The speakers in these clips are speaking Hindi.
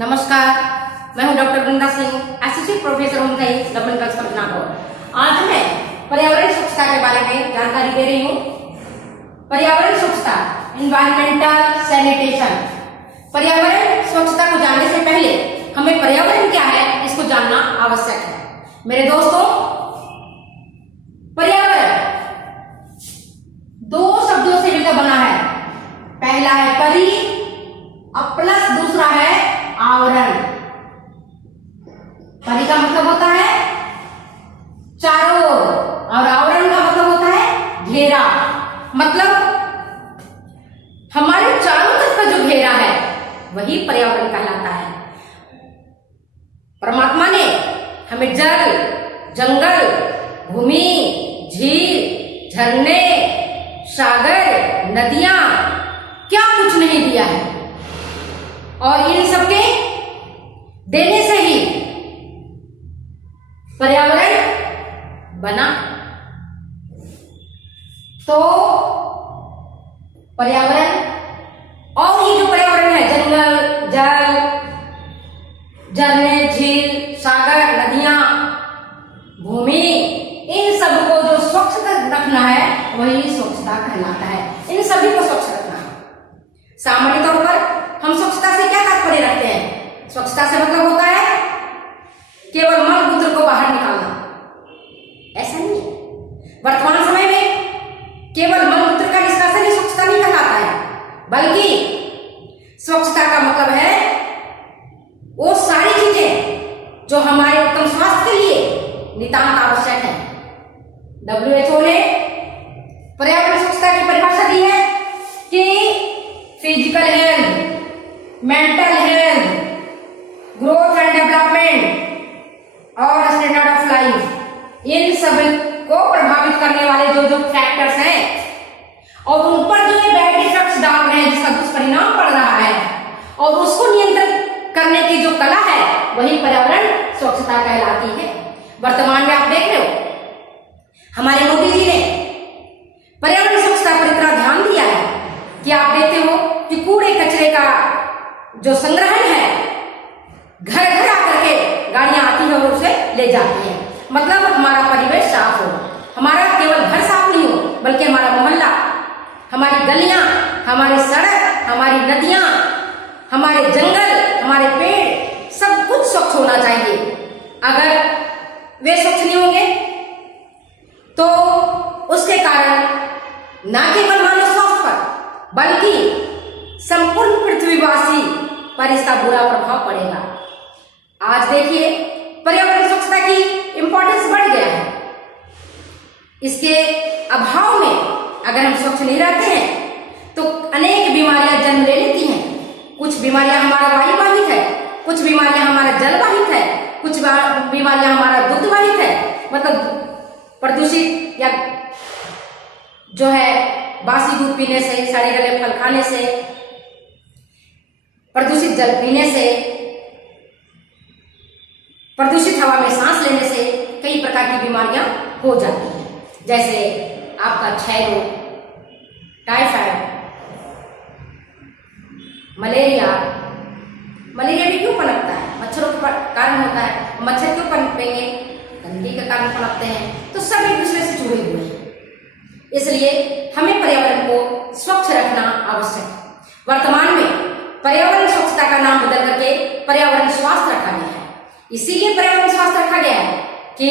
नमस्कार, मैं हूं doctor Vrinda Singh, associate professor home science government girls college Nagaur. आज मैं पर्यावरण स्वच्छता के बारे में जानकारी दे रही हूँ। पर्यावरण स्वच्छता, एनवायरमेंटल सैनिटेशन। पर्यावरण स्वच्छता को जानने से पहले हमें पर्यावरण क्या है इसको जानना आवश्यक है। मेरे दोस्तों, पर्यावरण दो शब्दों से मिलकर बना है। पहला है परि और प्लस दूसरा है आवरण। परि का मतलब होता है चारों ओर और आवरण का मतलब होता है घेरा। मतलब हमारे चारों तरफ का जो घेरा है वही पर्यावरण कहलाता है। परमात्मा ने हमें जल, जंगल, भूमि, झील, झरने, सागर, नदियां क्या कुछ नहीं दिया है, और इन सबके देने से ही पर्यावरण बना। तो पर्यावरण और ये जो पर्यावरण है, जंगल, जल, झरने, झील, सागर, नदियां, भूमि, इन सब को जो स्वच्छ रखना है वही स्वच्छता कहलाता है। इन सभी को स्वच्छ रखना है। सामान्य तौर पर हम स्वच्छता से क्या तात्पर्य रखते हैं? स्वच्छता से मतलब होता है केवल मल मूत्र को बाहर निकालना। ऐसा नहीं है। वर्तमान समय में केवल मल मूत्र का निष्कासन ही स्वच्छता नहीं कहलाता है, बल्कि स्वच्छता का मतलब है वो सारी चीजें जो हमारे उत्तम स्वास्थ्य के लिए नितांत आवश्यक है। WHO ने पर्यावरण स्वच्छता की परिभाषा दी है कि physical health, mental health, growth and development और स्टैंडर्ड ऑफ लाइफ, इन सब को प्रभावित करने वाले जो जो फैक्टर्स हैं और उन पर जो ये बैड इफेक्ट्स डाल रहे हैं, जिसका दुष्परिणाम पड़ रहा है, और उसको नियंत्रित करने की जो कला है वही पर्यावरण स्वच्छता कहलाती है। वर्तमान में आप देख रहे हो हमारे मोदी जी ने पर्यावरण स्वच्छता पर इतना ध्यान दिया है कि आप देखते हो कि कूड़े कचरे का जो संग्रहण है घर घर आकर के गाड़ियां आती है और उसे ले जाती है। मतलब हमारा परिवेश साफ हो, हमारा केवल घर साफ नहीं हो बल्कि हमारा मोहल्ला, हमारी गलियां, हमारी सड़क, हमारी नदियां, हमारे जंगल, हमारे पेड़, सब कुछ स्वच्छ होना चाहिए। अगर वे स्वच्छ नहीं होंगे तो उसके कारण न केवल मानव स्वास्थ्य पर बल्कि संपूर्ण पृथ्वीवासी पर इसका बुरा प्रभाव पड़ेगा। आज देखिए पर्यावरण स्वच्छता की इंपॉर्टेंस बढ़ गया है। इसके अभाव में अगर हम स्वच्छ नहीं रहते हैं तो अनेक बीमारियां जन्म ले लेती हैं। कुछ बीमारियां हमारा वायु वाहित है, कुछ बीमारियां हमारा जल वाहित है, कुछ बीमारियां हमारा दुग्ध वाहित है। मतलब प्रदूषित या जो है बासी दूध पीने से, सड़े गले फल खाने से, प्रदूषित जल पीने से, प्रदूषित हवा में सांस लेने से कई प्रकार की बीमारियां हो जाती हैं। जैसे आपका क्षय रोग, टाइफाइड, मलेरिया। मलेरिया भी क्यों पनपता है? मच्छरों के कारण होता है। मच्छर क्यों पनपेंगे? गंदगी के कारण पनपते हैं। तो सब एक दूसरे से जुड़े हुए हैं। इसलिए हमें पर्यावरण को स्वच्छ रखना आवश्यक है। वर्तमान में पर्यावरण स्वच्छता का नाम बदल करके पर्यावरण स्वास्थ्य रखा गया है। इसीलिए पर्यावरण स्वास्थ्य रखा गया है कि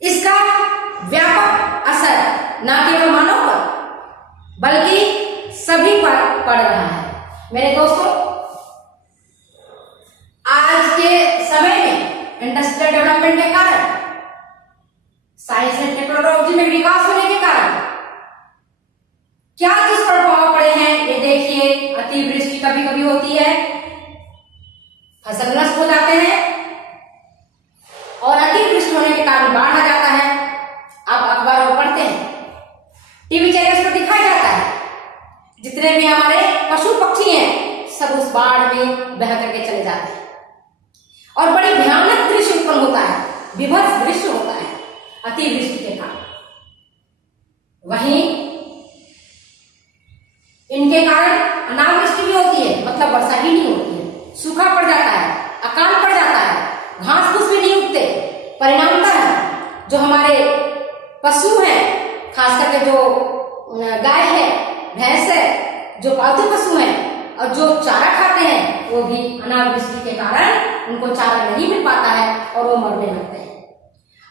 इसका व्यापक असर न केवल मानव पर बल्कि सभी पर पड़ रहा है। मेरे दोस्तों, आज के समय में इंडस्ट्रियल डेवलपमेंट के कारण, साइंस एंड टेक्नोलॉजी में विकास होने के कारण क्या दुष्प्रभाव पड़े हैं ये देखिए। अतिवृष्टि कभी कभी होती है, फसल नष्ट हो जाते हैं, और अतिवृष्टि होने के कारण बाढ़ आ जाता है। आप अखबारों में पढ़ते हैं, टीवी चैनल्स पर दिखाया जाता है, जितने भी हमारे पशु पक्षी हैं सब उस बाढ़ में बह करके चले जाते हैं और बड़ी भयानक दृश्य उत्पन्न होता है, विभत्स दृश्य होता है अतिवृष्टि के कारण। वहीं इनके कारण अनावृष्टि भी होती है, मतलब है जो हमारे पशु हैं, खास करके जो गाय है, भैंस है, जो पालतू पशु हैं और जो चारा खाते हैं, वो भी अनावृष्टि के कारण उनको चारा नहीं मिल पाता है और वो मरने लगते हैं।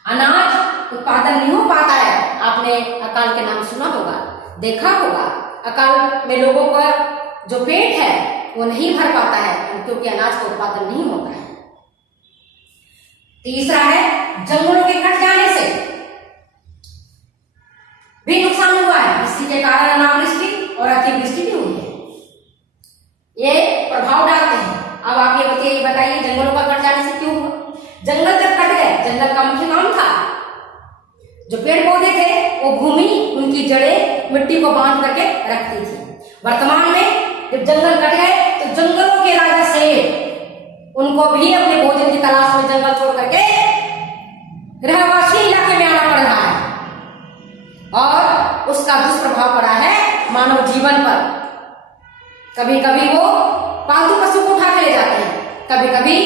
अनाज उत्पादन नहीं हो पाता है। आपने अकाल के नाम सुना होगा, देखा होगा। अकाल में लोगों का जो पेट है वो नहीं भर पाता है क्योंकि अनाज का उत्पादन नहीं होता है। तीसरा है जंगलों के कट जाने से भी नुकसान हुआ है। इसके के कारण अनावृष्टि और अतिवृष्टि भी हुई है। ये प्रभाव डालते हैं। अब आप ये बताइए जंगलों का कट जाने से क्यों हुआ? जंगल जब कट गए, जंगल का मुख्य काम था, जो पेड़ पौधे थे वो भूमि, उनकी जड़ें मिट्टी को बांध करके रखती थी। वर्तमान में जब जंगल कट गए तो जंगलों के राजा से उनको भी अपने भोजन की तलाश में जंगल छोड़ करके रहवासी इलाके में आना पड़ रहा है और उसका दुष्प्रभाव पड़ा है मानव जीवन पर। कभी कभी वो पालतू पशु को उठा के ले जाते हैं, कभी कभी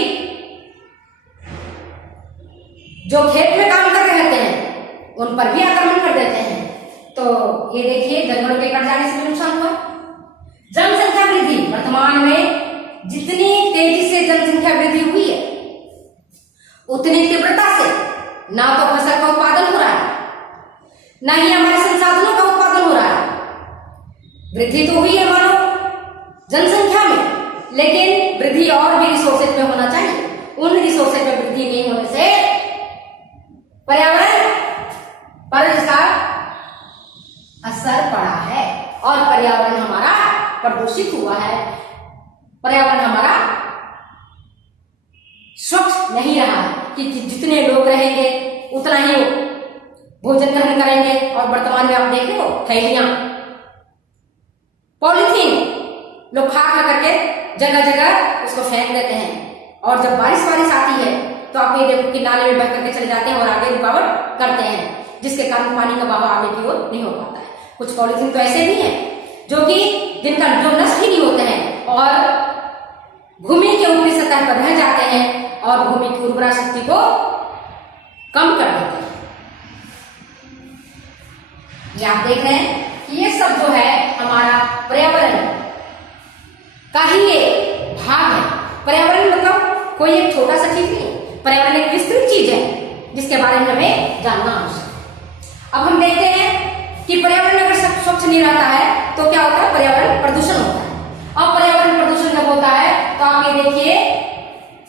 जो खेत में काम कर रहे होते हैं उन पर भी आक्रमण कर देते हैं। तो ये देखिए जंगलों के कट जाने से भी नुकसान हुआ। जनसंख्या वृद्धि, वर्तमान में जितनी तेजी से जनसंख्या वृद्धि हुई है उतनी तीव्रता से ना तो फसल का उत्पादन हो रहा है, ना ही हमारे संसाधनों का उत्पादन हो रहा है। वृद्धि तो हुई है मानो जनसंख्या में, लेकिन वृद्धि और भी रिसोर्सेज में होना चाहिए। उन रिसोर्सेज में वृद्धि नहीं होने से पर्यावरण पर इसका असर पड़ा है और पर्यावरण हमारा प्रदूषित हुआ है। पर्यावरण हमारा स्वच्छ नहीं रहा कि जितने लोग रहेंगे उतना ही भोजन ग्रहण करेंगे। और वर्तमान में आप देख रहे हो थैलियां, पॉलीथीन लोग खा करके जगह जगह उसको फेंक देते हैं और जब बारिश आती है तो आप ये देखो कि नाले में बह करके चले जाते हैं और आगे रुकावट करते हैं, जिसके कारण पानी का बहाव आगे की ओर नहीं हो पाता है। कुछ पॉलीथीन तो ऐसे भी हैं जो कि जिनका जो नष्ट ही नहीं होते हैं और भूमि के ऊपरी सतह पर रह जाते हैं और भूमि की उर्वरा शक्ति को कम कर देते हैं। ये आप देख रहे हैं कि ये सब जो है हमारा पर्यावरण का ही एक भाग है। पर्यावरण मतलब कोई एक छोटा सा चीज नहीं, पर्यावरण एक विस्तृत चीज है जिसके बारे में हमें जानना आवश्यक है। अब हम देखते हैं कि पर्यावरण अगर स्वच्छ नहीं रहता है तो क्या होता है, पर्यावरण प्रदूषण होता है। और पर्यावरण प्रदूषण जब होता है तो आप ये देखिए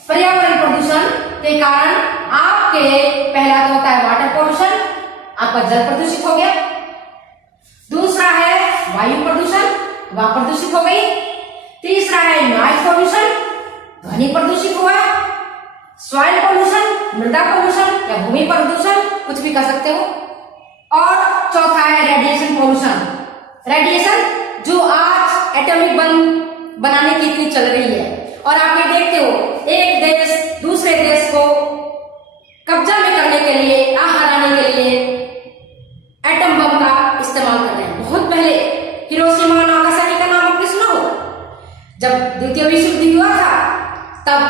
पर्यावरण प्रदूषण के कारण आपके पहला तो होता है वाटर पॉल्यूशन, आपका जल प्रदूषित हो गया। दूसरा है वायु प्रदूषण, हवा प्रदूषित हो गई। तीसरा है नॉइज पॉल्यूशन, ध्वनि प्रदूषित हुआ। सॉइल पॉल्यूशन, मृदा पॉल्यूशन या भूमि प्रदूषण, कुछ भी कह सकते हो। और चौथा है रेडिएशन पॉल्यूशन। रेडिएशन जो आज एटॉमिक बम बनाने की इतनी चल रही है और आप ये देखते हो एक देश दूसरे देश को कब्जा में करने के लिए, हराने के लिए एटम बम का इस्तेमाल कर रहे हैं। बहुत पहले हिरोशिमा और नागासाकी का नाम आपने सुना होगा। जब द्वितीय विश्व युद्ध हुआ था तब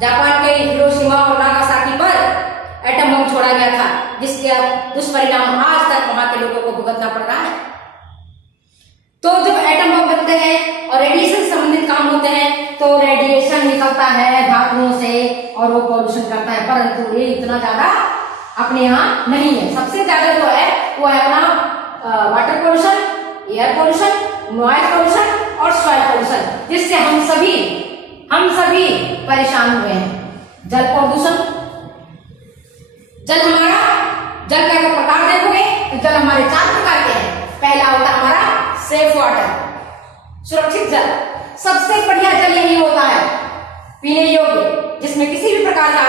जापान के हिरोशिमा और नागासाकी पर एटम बम छोड़ा गया था, जिसके दुष्परिणाम आज तक वहां के लोगों को भुगतना पड़ रहा है। तो जब एटम बम बनते हैं और रेडिएशन से संबंधित काम होते हैं तो रेडिएशन निकलता है धातुओं से और वो पॉल्यूशन करता है, परंतु ये इतना ज्यादा अपने यहाँ नहीं है। सबसे ज्यादा जो है वो है अपना water pollution, air pollution, noise pollution और सॉइल पॉल्यूशन, जिससे हम सभी परेशान हुए हैं। जल प्रदूषण, जल का अगर प्रकार देखोगे तो जल हमारे 4 प्रकार के हैं। पहला होता है हमारा सेफ वाटर, सुरक्षित जल। सबसे बढ़िया जल यही होता है पीने योग्य, जिसमें किसी भी प्रकार का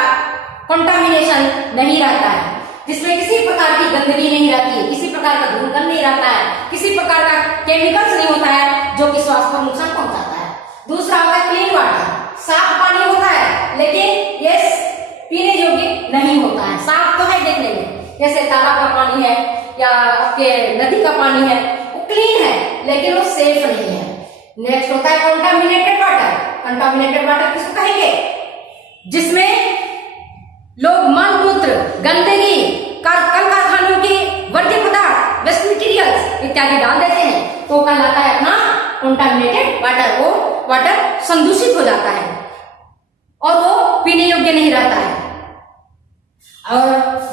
कंटामिनेशन नहीं रहता है, जिसमें किसी प्रकार की गंदगी नहीं रहती है, किसी प्रकार का दुर्गंध नहीं रहता है, किसी प्रकार का केमिकल्स नहीं होता है जो कि स्वास्थ्य को नुकसान पहुंचाता है। दूसरा होता है क्लीन वाटर, साफ पानी होता है लेकिन ये पीने योग्य नहीं होता है। साफ तो है देखने में, जैसे तालाब का पानी है या आपके नदी का पानी है, वो क्लीन है लेकिन वो सेफ नहीं है। नेक्स्ट होता है कंटामिनेटेड वाटर। कंटामिनेटेड वाटर किसको कहेंगे? जिसमें लोग मल मूत्र, गंदगी, कल कारखानों के वर्ज्य पदार्थ, वेस्ट मटीरियल्स इत्यादि डाल देते हैं तो कहलाता है अपना कंटामिनेटेड वाटर। वो वाटर संदूषित हो जाता है और वो पीने योग्य नहीं रहता है। और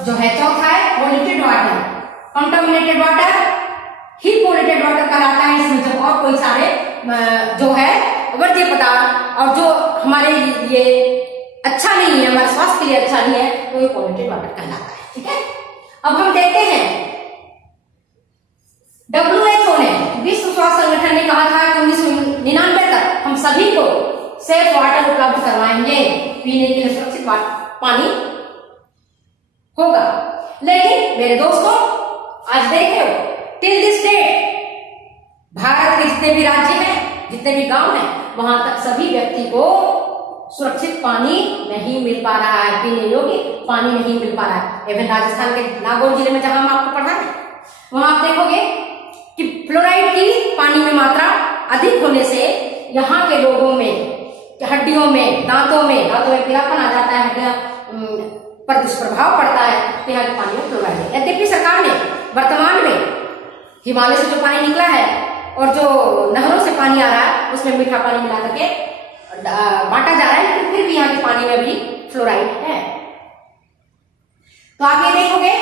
जो है चौथा है पॉल्यूटेड वाटर। कंटामिनेटेड वाटर ही पॉल्यूटेड वाटर कहलाता है। इसमें जब और कोई सारे जो है वर्ज्य पदार्थ और जो हमारे लिए अच्छा नहीं है, हमारे स्वास्थ्य के लिए अच्छा नहीं है, तो ये पॉल्यूटेड वाटर कहलाता है। ठीक है, अब हम देखते हैं WHO ने, विश्व स्वास्थ्य संगठन ने कहा था कि 1999 तक हम सभी को सेफ वाटर उपलब्ध करवाएंगे, पीने के लिए सुरक्षित पानी होगा। लेकिन मेरे दोस्तों आज देखे टिल दिस डेट भारत के जितने भी राज्य हैं, जितने भी गांव हैं, वहां तक सभी व्यक्ति को सुरक्षित पानी नहीं मिल पा रहा है, पीने योग्य पानी नहीं मिल पा रहा है। एवं राजस्थान के नागौर जिले में जहां हम आपको पढ़ा है, वहां आप देखोगे कि फ्लोराइड की पानी में मात्रा अधिक होने से यहाँ के लोगों में हड्डियों में, दांतों में पीलापन आ जाता है, हड्डियां पर दुष्प्रभाव पड़ता है। तो यहाँ के पानी में फ्लोराइड है। यद्यपि सरकार ने वर्तमान में हिमालय से जो पानी निकला है और जो नहरों से पानी आ रहा है उसमें मीठा पानी मिला करके बांटा जा रहा है, लेकिन फिर भी यहाँ के पानी में भी फ्लोराइड है। तो आप ये देखोगे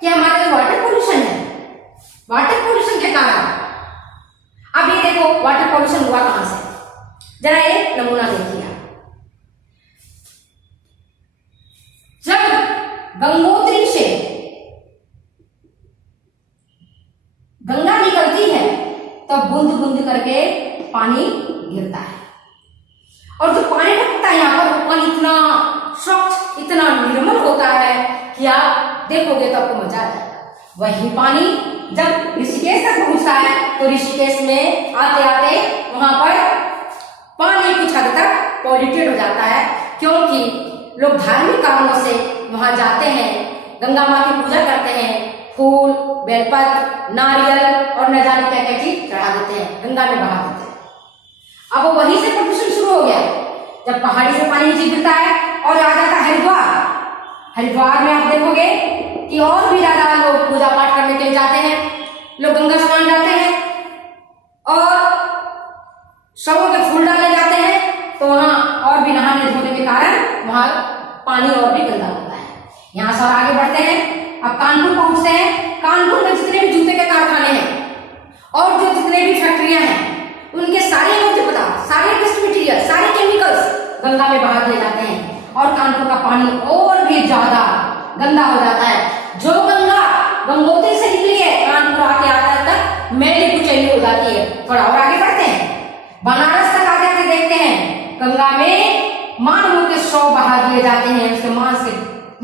कि हमारा जो वाटर पोल्यूशन है, वाटर पोल्यूशन के कारण, अब ये देखो वाटर पोल्यूशन हुआ कहां से, जरा एक नमूना देखिए। जब गंगोत्री से गंगा निकलती है तब बूंद बूंद करके पानी गिरता है और जो पानी टपकता है यहाँ पर, वो पानी इतना स्वच्छ, इतना निर्मल होता है कि आप देखोगे तो आपको मजा आ जाएगा। वही पानी जब ऋषिकेश तक पहुंचता है तो ऋषिकेश में आते आते वहां पर पानी कुछ हद तक पॉल्यूटेड हो जाता है, क्योंकि लोग धार्मिक कारणों से वहां जाते हैं, गंगा माँ की पूजा करते हैं, फूल, बेलपत्र, नारियल और न जाने क्या क्या चीज चढ़ा देते हैं, गंगा में बहा देते हैं। अब वो वहीं से प्रदूषण शुरू हो गया। जब पहाड़ी से पानी नीचे गिरता है और आ जाता है हरिद्वार, हरिद्वार में आप देखोगे कि और भी ज्यादा लोग पूजा पाठ करने के लिए जाते हैं, लोग गंगा स्नान जाते हैं और शवों के फूल डालने जाते हैं, तो वहां और भी नहाने धोने के कारण वहां पानी और भी गंदा होता है। यहाँ से आगे बढ़ते हैं, अब कानपुर पहुंचते हैं। कानपुर में जितने भी जूते के कारखाने हैं और जो जितने भी फैक्ट्रियां हैं, उनके सारे वर्ज्य पदार्थ, सारे वेस्ट मटीरियल, सारे केमिकल्स गंगा में बहा दिए जाते हैं और कानपुर का पानी और भी ज्यादा गंदा हो जाता है। जो गंगा गंगोत्री से निकली है, कानपुर आते आते तक मैली कुचैली हो जाती है। थोड़ा और आगे बढ़ते हैं, बनारस तक आते आते देखते हैं गंगा में मानवों के शव बहा दिए जाते हैं, उसके मांस के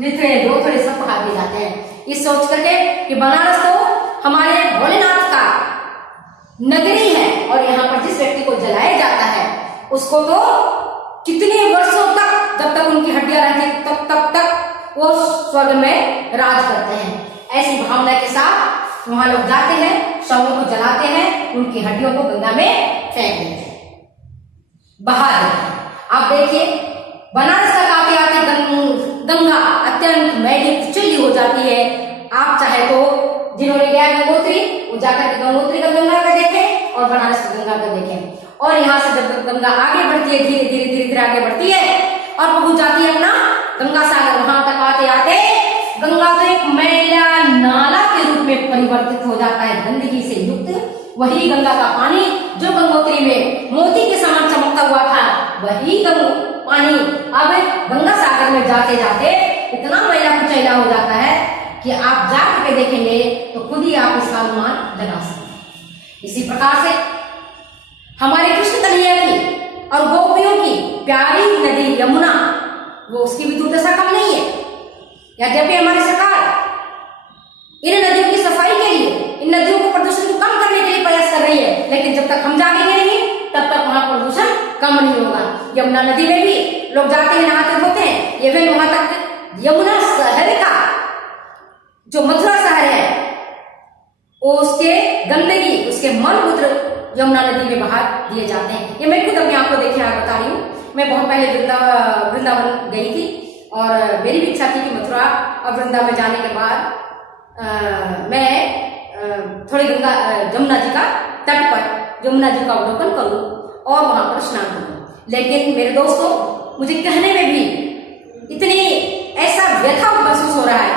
जितने लोथड़े सब बहा दिए जाते हैं। इस सोच करके कि बनारस तो हमारे भोलेनाथ का नगरी है और यहाँ पर जिस व्यक्ति को जलाया जाता है उसको तो कितने वर्षों तक, जब तक उनकी हड्डियां रहती तब तक वो स्वर्ग में राज करते हैं। ऐसी भावना के साथ वहां लोग जाते हैं, शवों को जलाते हैं, उनकी हड्डियों को गंगा में फेंक देते हैं, बहा देते हैं। आप देखिए बनारस तक आते आते गंगा अत्यंत मैली कुचैली हो जाती है। आप चाहे तो जिन्होंने गया गंगोत्री, वो जाकर के गंगोत्री का गंगा का देखें और बनारस का गंगा का देखें। और यहाँ से जब गंगा आगे बढ़ती है, धीरे धीरे धीरे धीरे आगे बढ़ती है और पहुंच जाती है अपना गंगा सागर, वहां तक आते आते गंगा तो एक मैला नाला के रूप में परिवर्तित हो जाता है, गंदगी से युक्त। वही गंगा का पानी जो गंगोत्री में मोती के समान चमकता हुआ था, वही पानी अब गंगा सागर में जाते जाते इतना मैला कुचैला हो जाता है कि आप जाकर के देखेंगे तो खुद ही आप इसका अनुमान लगा सकते हैं। इसी प्रकार से हमारे कृष्ण कन्हैया की और गोपियों की प्यारी नदी यमुना, वो उसकी भी दुर्दशा कम नहीं है। यद्यपि हमारी सरकार इन नदियों की सफाई के लिए, इन नदियों को प्रदूषण को कम करने के लिए प्रयास कर रही है, लेकिन जब तक हम जागेंगे नहीं तब तक वहां प्रदूषण कम नहीं होगा। यमुना नदी में भी लोग जाते हैं, नहाते धोते हैं। ये वहां तक यमुना शहर का जो मथुरा शहर है, उसके गंदगी, उसके मल मूत्र यमुना नदी में बहा दिए जाते हैं। ये मैं खुद अपनी आंखों देखे बता रही हूँ। मैं बहुत पहले वृंदावन गई थी और मेरी भी इच्छा थी कि मथुरा और वृंदावन जाने के बाद मैं थोड़ी जमुना जी का तट पर जमुना जी का अवलोकन करूं और वहां पर स्नान करूं। लेकिन मेरे दोस्तों, मुझे कहने में भी इतनी ऐसा व्यथा महसूस हो रहा है,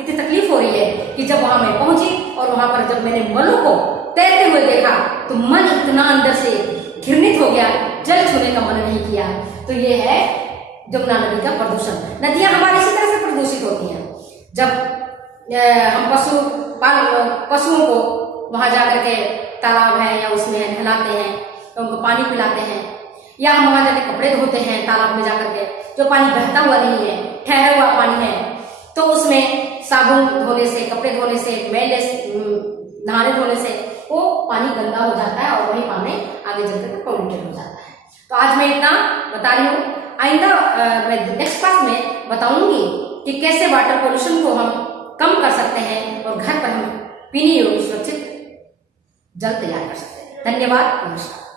इतनी तकलीफ हो रही है कि जब वहां मैं पहुंची और वहां पर जब मैंने मलु को तैरते हुए देखा तो मन इतना अंदर से घृणित हो गया, जल छूने का मन नहीं किया। तो ये है जमुना नदी का प्रदूषण। नदियां हमारी इसी तरह से प्रदूषित होती हैं। जब हम पशुओं को वहां जाकर के तालाब है या उसमें नहलाते हैं तो उनको पानी पिलाते हैं, या हम वहां जाकर कपड़े धोते हैं तालाब में जाकर के, जो पानी बहता हुआ नहीं है, ठहरा हुआ पानी है, तो उसमें साबुन धोने से, कपड़े धोने से, मैले नहाने धोने से वो पानी गंदा हो जाता है और वही पानी आगे चलकर पॉल्यूटेड हो जाता है। तो आज मैं इतना बता रही हूँ। आइंदा मैं नेक्स्ट क्लास में बताऊंगी कि कैसे वाटर पोल्यूशन को हम कम कर सकते हैं और घर पर हम पीने योग्य सुरक्षित जल तैयार कर सकते हैं। धन्यवाद, नमस्कार।